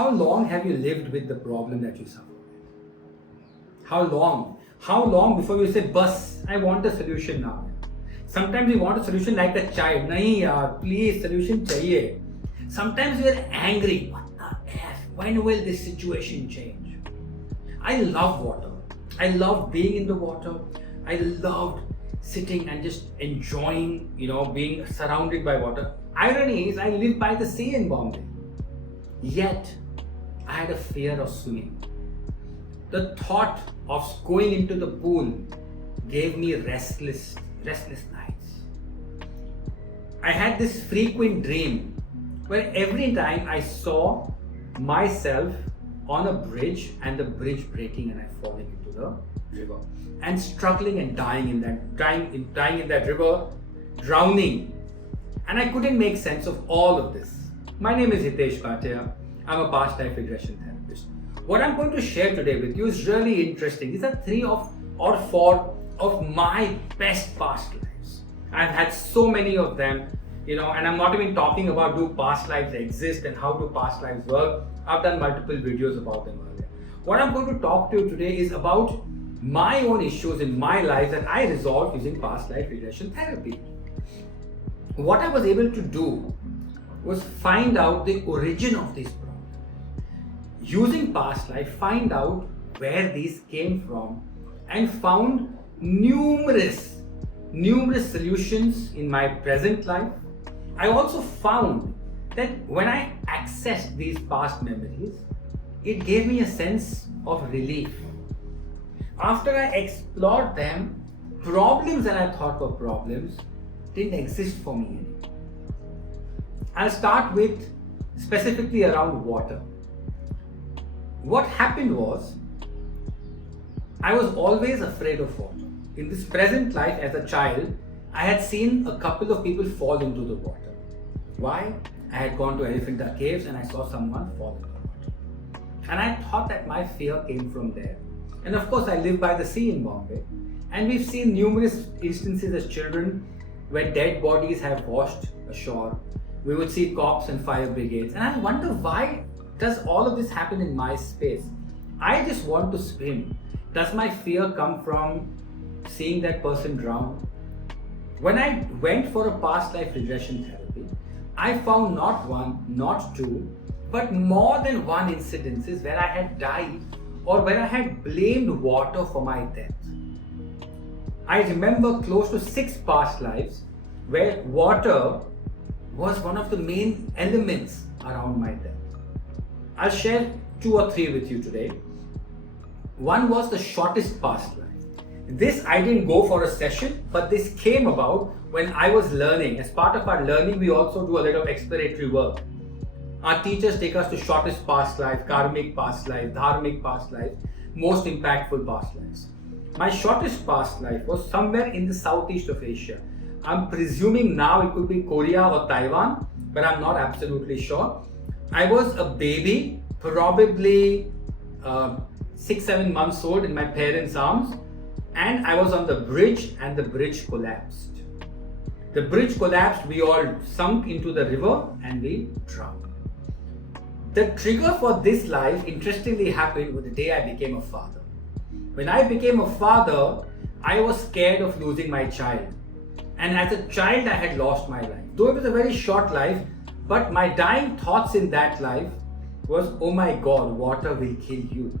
How long have you lived with the problem that you suffer with? How long? How long before you say, "Bus, I want a solution now"? Sometimes we want a solution like a child. Nahi yaar, please, solution chahiye. Sometimes we are angry. What the F? When will this situation change? I love water. I love being in the water. I loved sitting and just enjoying, being surrounded by water. Irony is, I live by the sea in Bombay. Yet, I had a fear of swimming. The thought of going into the pool gave me restless nights. I had this frequent dream where every time I saw myself on a bridge and the bridge breaking and I falling into the river and struggling and dying in that river, drowning. And I couldn't make sense of all of this. My name is Hitesh, Bhatia. I'm a past life regression therapist. What I'm going to share today with you is really interesting. These are 3 or 4 of my best past lives. I've had so many of them, and I'm not even talking about do past lives exist and how do past lives work. I've done multiple videos about them earlier. What I'm going to talk to you today is about my own issues in my life that I resolved using past life regression therapy. What I was able to do was find out the origin of these problems. Using past life, find out where these came from and found numerous solutions in my present life. I also found that when I accessed these past memories, it gave me a sense of relief. After I explored them, problems that I thought were problems didn't exist for me anymore. I'll start with specifically around water. What happened was, I was always afraid of water. In this present life as a child, I had seen a couple of people fall into the water. Why? I had gone to Elephanta caves and I saw someone fall into the water. And I thought that my fear came from there. And of course, I live by the sea in Bombay. And we've seen numerous instances as children where dead bodies have washed ashore. We would see cops and fire brigades. And I wonder, why does all of this happen in my space? I just want to swim. Does my fear come from seeing that person drown? When I went for a past life regression therapy, I found not 1, not 2, but more than 1 incidences where I had died or where I had blamed water for my death. I remember close to 6 past lives where water was one of the main elements around my death. I'll share 2 or 3 with you today. One was the shortest past life. This I didn't go for a session, but this came about when I was learning. As part of our learning, we also do a lot of exploratory work. Our teachers take us to shortest past life, karmic past life, dharmic past life, most impactful past lives. My shortest past life was somewhere in the southeast of Asia. I'm presuming now it could be Korea or Taiwan, but I'm not absolutely sure. I was a baby, probably 6-7 months old in my parents' arms, and I was on the bridge and the bridge collapsed. The bridge collapsed, we all sunk into the river and we drowned. The trigger for this life interestingly happened with the day I became a father. When I became a father, I was scared of losing my child. And as a child, I had lost my life. Though it was a very short life, but my dying thoughts in that life was, oh my God, water will kill you.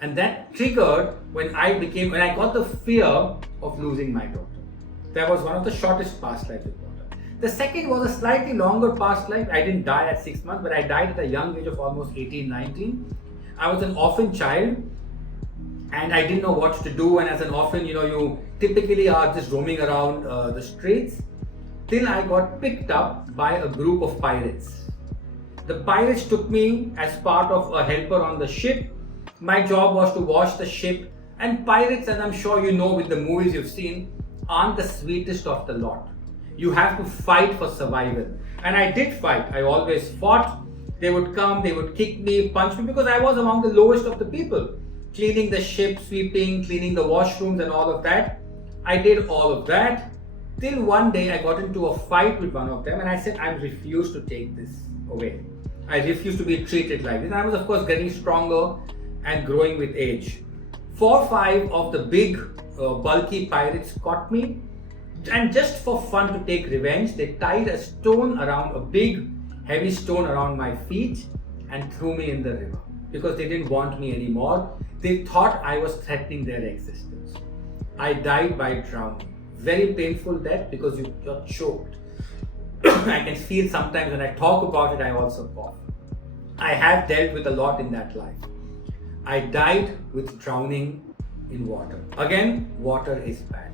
And that triggered when I got the fear of losing my daughter. That was one of the shortest past lives with water. The second was a slightly longer past life. I didn't die at 6 months, but I died at a young age of almost 18, 19. I was an orphan child and I didn't know what to do. And as an orphan, you typically are just roaming around the streets. Till I got picked up by a group of pirates. The pirates took me as part of a helper on the ship. My job was to watch the ship. And pirates, as I'm sure you know with the movies you've seen, aren't the sweetest of the lot. You have to fight for survival. And I did fight. I always fought. They would come, they would kick me, punch me, because I was among the lowest of the people. Cleaning the ship, sweeping, cleaning the washrooms and all of that. I did all of that. Till one day I got into a fight with one of them and I said, I refuse to take this away. I refused to be treated like this. And I was, of course, getting stronger and growing with age. 4 or 5 of the big, bulky pirates caught me, and just for fun to take revenge, they tied a big, heavy stone around my feet and threw me in the river because they didn't want me anymore. They thought I was threatening their existence. I died by drowning. Very painful death because you're choked. I can feel sometimes when I talk about it, I also cough. I have dealt with a lot in that life. I died with drowning in water. Again, water is bad.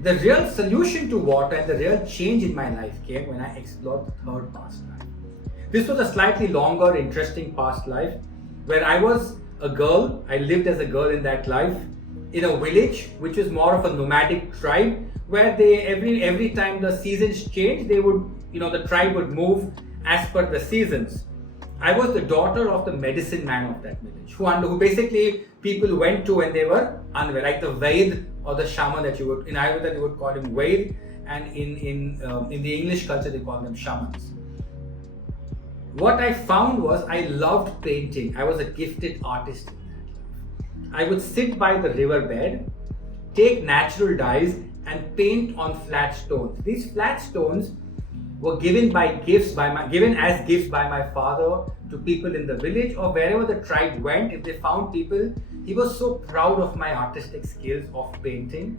The real solution to water and the real change in my life came when I explored the third past life. This was a slightly longer, interesting past life where I was a girl. I lived as a girl in that life in a village which was more of a nomadic tribe where they every time the seasons changed, they would, the tribe would move as per the seasons. I was the daughter of the medicine man of that village, who basically people went to when they were unwell, like the Vaid or the shaman that in Ayurveda you would call him Vaid, and in the English culture they call them shamans. What I found was I loved painting. I was a gifted artist in that. I would sit by the riverbed, take natural dyes and paint on flat stones. These flat stones were given as gifts by my father to people in the village or wherever the tribe went. If they found people, he was so proud of my artistic skills of painting.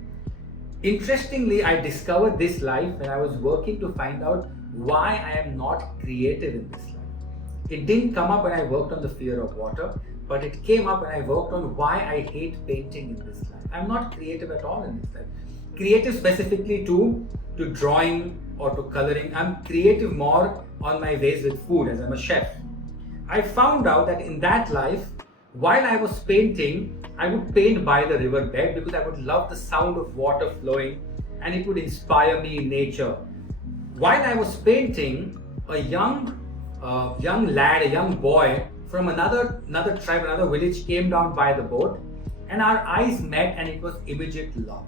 Interestingly, I discovered this life when I was working to find out why I am not creative in this life. It didn't come up when I worked on the fear of water, but it came up when I worked on why I hate painting in this life. I'm not creative at all in this life. Creative specifically to drawing or to coloring. I'm creative more on my ways with food as I'm a chef. I found out that in that life, while I was painting, I would paint by the riverbed because I would love the sound of water flowing and it would inspire me in nature. While I was painting, a young lad, a young boy from another tribe, another village came down by the boat and our eyes met and it was immediate love.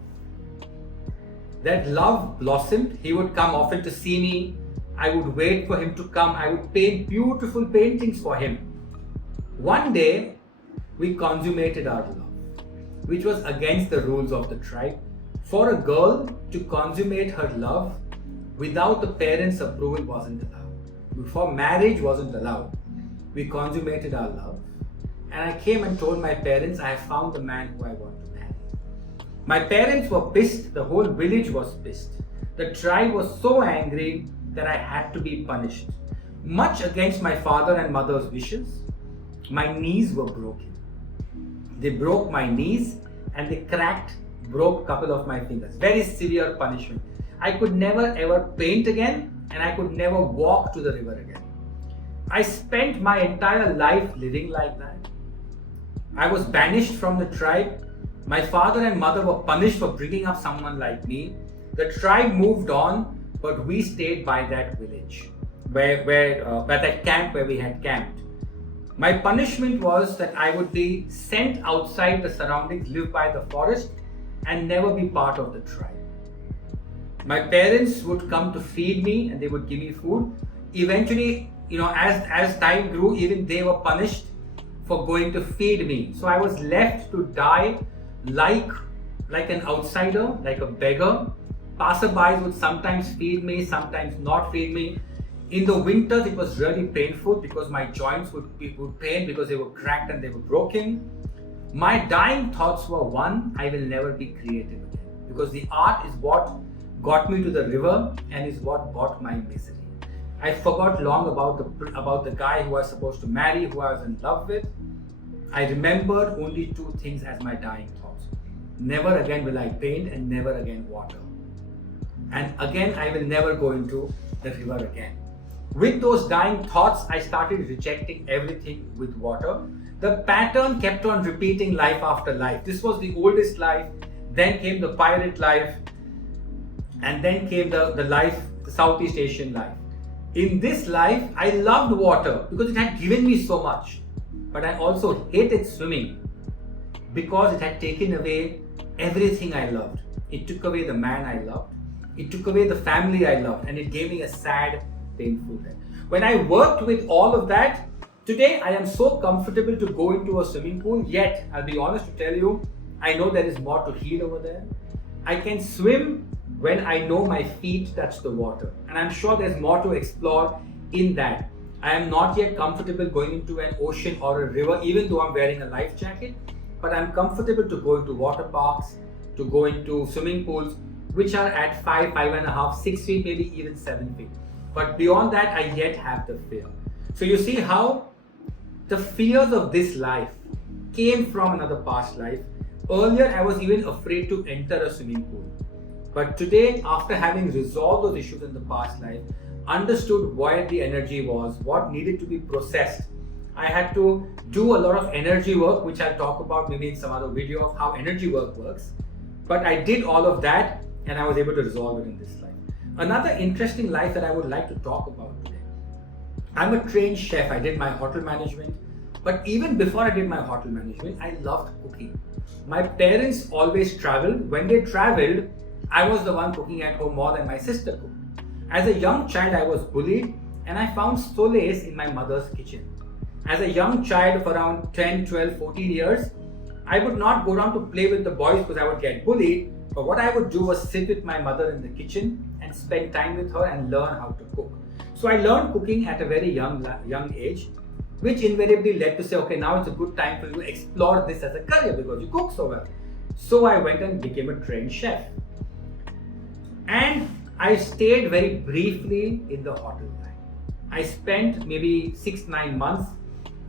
That love blossomed. He would come often to see me. I would wait for him to come. I would paint beautiful paintings for him. One day, we consummated our love, which was against the rules of the tribe. For a girl to consummate her love without the parents' approval wasn't allowed. Before marriage wasn't allowed. We consummated our love. And I came and told my parents, I have found the man who I want to marry. My parents were pissed. The whole village was pissed. The tribe was so angry that I had to be punished. Much against my father and mother's wishes, my knees were broken. They broke my knees and they broke a couple of my fingers. Very severe punishment. I could never ever paint again and I could never walk to the river again. I spent my entire life living like that. I was banished from the tribe. My father and mother were punished for bringing up someone like me. The tribe moved on, but we stayed by that village, by that camp where we had camped. My punishment was that I would be sent outside the surroundings, live by the forest, and never be part of the tribe. My parents would come to feed me and they would give me food. Eventually, as time grew, even they were punished for going to feed me. So I was left to die like an outsider, like a beggar. Passerbys would sometimes feed me, sometimes not feed me. In the winters, it was really painful because my joints would pain because they were cracked and they were broken. My dying thoughts were, one, I will never be creative again because the art is what got me to the river and is what brought my misery. I forgot long about the guy who I was supposed to marry, who I was in love with. I remembered only two things as my dying thoughts. Never again will I paint and never again water. And again, I will never go into the river again. With those dying thoughts, I started rejecting everything with water. The pattern kept on repeating life after life. This was the oldest life, then came the pirate life, and then came the Southeast Asian life. In this life, I loved water because it had given me so much. But I also hated swimming because it had taken away everything I loved. It took away the man I loved. It took away the family I loved, and it gave me a sad, painful death. When I worked with all of that, today I am so comfortable to go into a swimming pool, yet I'll be honest to tell you, I know there is more to heal over there. I can swim when I know my feet touch the water, and I'm sure there's more to explore in that. I am not yet comfortable going into an ocean or a river, even though I'm wearing a life jacket, but I'm comfortable to go into water parks, to go into swimming pools, which are at 5, 5.5, 6 feet, maybe even 7 feet. But beyond that, I yet have the fear. So you see how the fears of this life came from another past life. Earlier, I was even afraid to enter a swimming pool. But today, after having resolved those issues in the past life, understood where the energy was, what needed to be processed, I had to do a lot of energy work, which I'll talk about maybe in some other video of how energy work works. But I did all of that and I was able to resolve it in this life. Another interesting life that I would like to talk about today. I'm a trained chef. I did my hotel management. But even before I did my hotel management, I loved cooking. My parents always traveled. When they traveled, I was the one cooking at home more than my sister cooked. As a young child, I was bullied and I found solace in my mother's kitchen. As a young child of around 10, 12, 14 years, I would not go down to play with the boys because I would get bullied. But what I would do was sit with my mother in the kitchen and spend time with her and learn how to cook. So I learned cooking at a very young age, which invariably led to say, okay, now it's a good time for you to explore this as a career because you cook so well. So I went and became a trained chef. And I stayed very briefly in the hotel line. I spent maybe 6-9 months.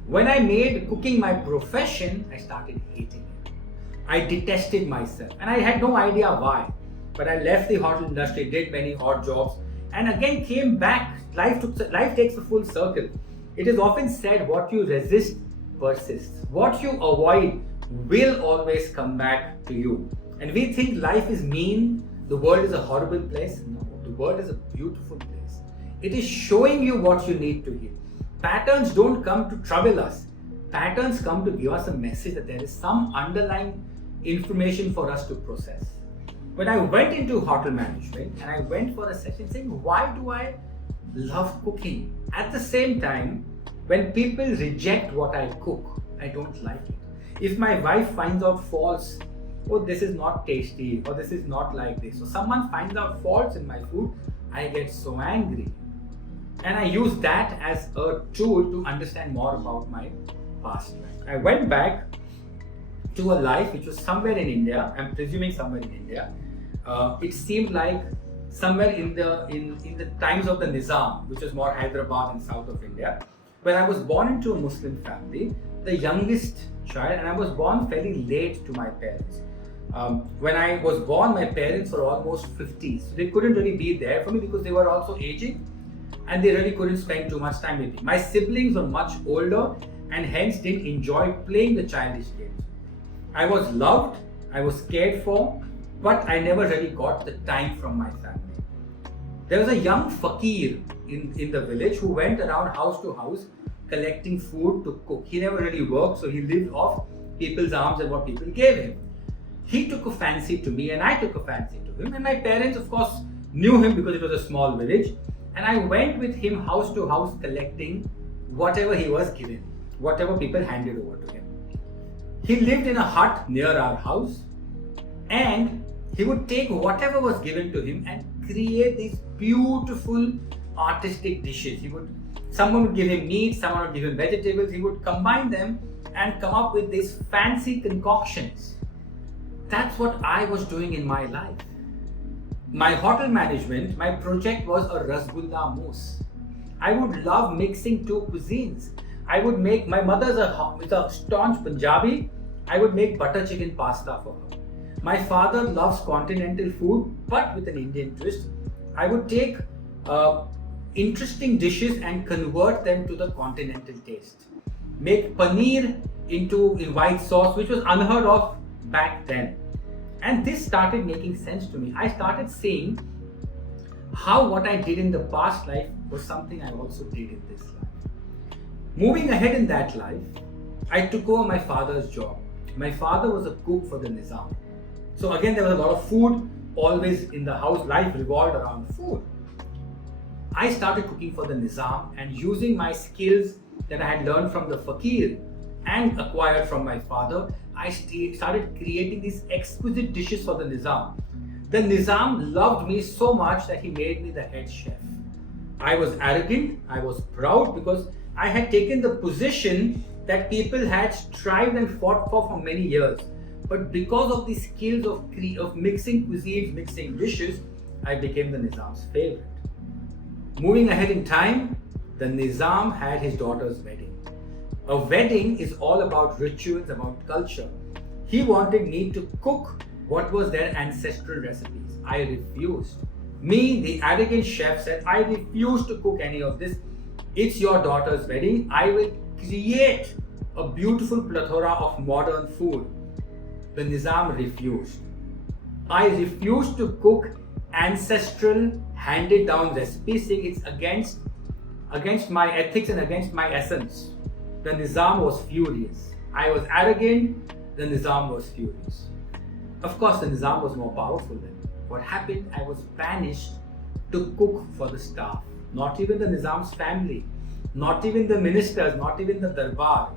When I made cooking my profession, I started hating it. I detested myself and I had no idea why. But I left the hotel industry, did many odd jobs, and again came back. Life takes a full circle. It is often said, what you resist persists. What you avoid will always come back to you. And we think life is mean, the world is a horrible place. No, the world is a beautiful place. It is showing you what you need to heal. Patterns don't come to trouble us. Patterns come to give us a message that there is some underlying information for us to process. When I went into hotel management and I went for a session saying, why do I love cooking? At the same time, when people reject what I cook, I don't like it. If my wife finds out faults, oh, this is not tasty, or this is not like this, or someone finds out faults in my food, I get so angry. And I use that as a tool to understand more about my past life. I went back to a life which was somewhere in India. I'm presuming somewhere in India. It seemed like somewhere in the times of the Nizam, which was more Hyderabad and south of India, where I was born into a Muslim family, the youngest child, and I was born fairly late to my parents. When I was born, my parents were almost 50, so they couldn't really be there for me because they were also aging and they really couldn't spend too much time with me. My siblings were much older and hence didn't enjoy playing the childish games. I was loved, I was cared for, but I never really got the time from my family. There was a young fakir in the village who went around house to house collecting food to cook. He never really worked, so he lived off people's alms and what people gave him. He took a fancy to me and I took a fancy to him, and my parents of course knew him because it was a small village, and I went with him house to house collecting whatever he was given, whatever people handed over to him. He lived in a hut near our house and he would take whatever was given to him and create these beautiful artistic dishes. Someone would give him meat, someone would give him vegetables, he would combine them and come up with these fancy concoctions. That's what I was doing in my life. My hotel management, my project was a Rasgulla mousse. I would love mixing two cuisines. I would make, my mother's a staunch Punjabi, I would make butter chicken pasta for her. My father loves continental food but with an Indian twist. I would take interesting dishes and convert them to the continental taste. Make paneer in white sauce, which was unheard of back then. And this started making sense to me. I started seeing how what I did in the past life was something I also did in this life. Moving ahead in that life, I took over my father's job. My father was a cook for the Nizam. So again, there was a lot of food always in the house. Life revolved around food. I started cooking for the Nizam, and using my skills that I had learned from the fakir and acquired from my father, I started creating these exquisite dishes for the Nizam. The Nizam loved me so much that he made me the head chef. I was arrogant, I was proud because I had taken the position that people had strived and fought for many years. But because of the skills of mixing cuisines, mixing dishes, I became the Nizam's favorite. Moving ahead in time, the Nizam had his daughter's wedding. A wedding is all about rituals, about culture. He wanted me to cook what was their ancestral recipes. I refused. Me, the arrogant chef, said, I refuse to cook any of this. It's your daughter's wedding. I will create a beautiful plethora of modern food. The Nizam refused. I refused to cook ancestral, handed down recipes, saying it's against my ethics and against my essence. The Nizam was furious. I was arrogant, the Nizam was furious. Of course, the Nizam was more powerful than me. What happened? I was banished to cook for the staff. Not even the Nizam's family, not even the ministers, not even the Darbar,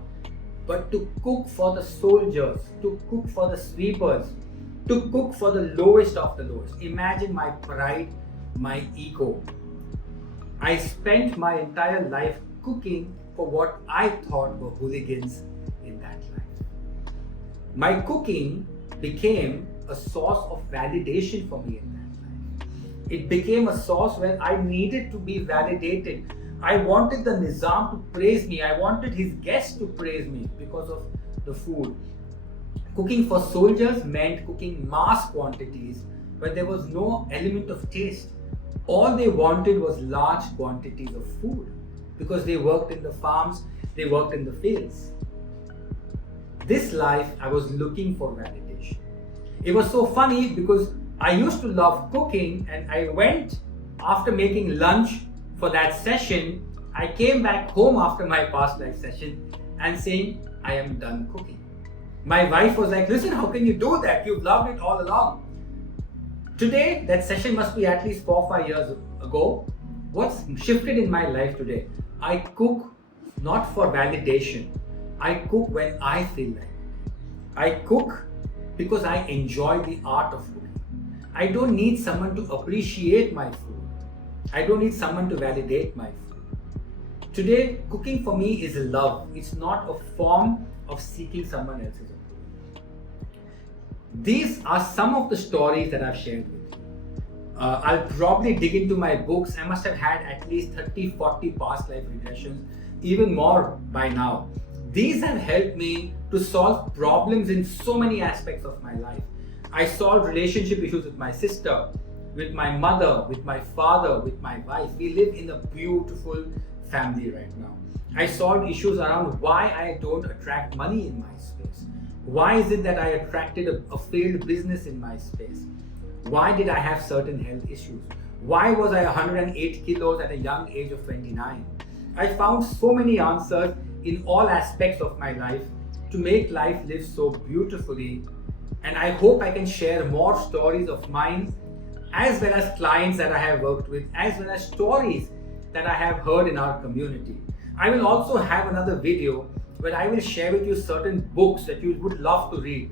but to cook for the soldiers, to cook for the sweepers, to cook for the lowest of the lowest. Imagine my pride, my ego. I spent my entire life cooking for what I thought were hooligans in that life. My cooking became a source of validation for me in that life. It became a source where I needed to be validated. I wanted the Nizam to praise me. I wanted his guests to praise me because of the food. Cooking for soldiers meant cooking mass quantities where there was no element of taste. All they wanted was large quantities of food because they worked in the farms, they worked in the fields. This life, I was looking for validation. It was so funny because I used to love cooking, and I went after making lunch for that session. I came back home after my past life session and saying, I am done cooking. My wife was like, listen, how can you do that? You've loved it all along. Today, that session must be at least 4 or 5 years ago. What's shifted in my life today? I cook not for validation. I cook when I feel like it. I cook because I enjoy the art of cooking. I don't need someone to appreciate my food. I don't need someone to validate my food. Today, cooking for me is love. It's not a form of seeking someone else's approval. These are some of the stories that I've shared with you. I'll probably dig into my books. I must have had at least 30, 40 past life regressions, even more by now. These have helped me to solve problems in so many aspects of my life. I solved relationship issues with my sister, with my mother, with my father, with my wife. We live in a beautiful family right now. I solved issues around why I don't attract money in my space. Why is it that I attracted a failed business in my space? Why did I have certain health issues? Why was I 108 kilos at a young age of 29? I found so many answers in all aspects of my life to make life live so beautifully. And I hope I can share more stories of mine, as well as clients that I have worked with, as well as stories that I have heard in our community. I will also have another video where I will share with you certain books that you would love to read.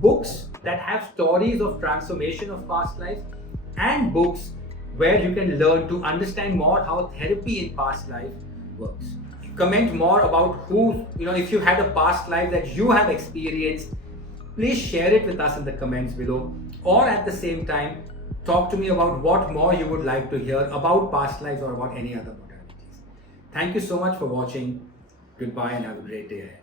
Books that have stories of transformation of past life, and books where you can learn to understand more how therapy in past life works. Comment more about if you had a past life that you have experienced, please share it with us in the comments below, or at the same time, talk to me about what more you would like to hear about past lives or about any other modalities. Thank you so much for watching. Goodbye and have a great day ahead.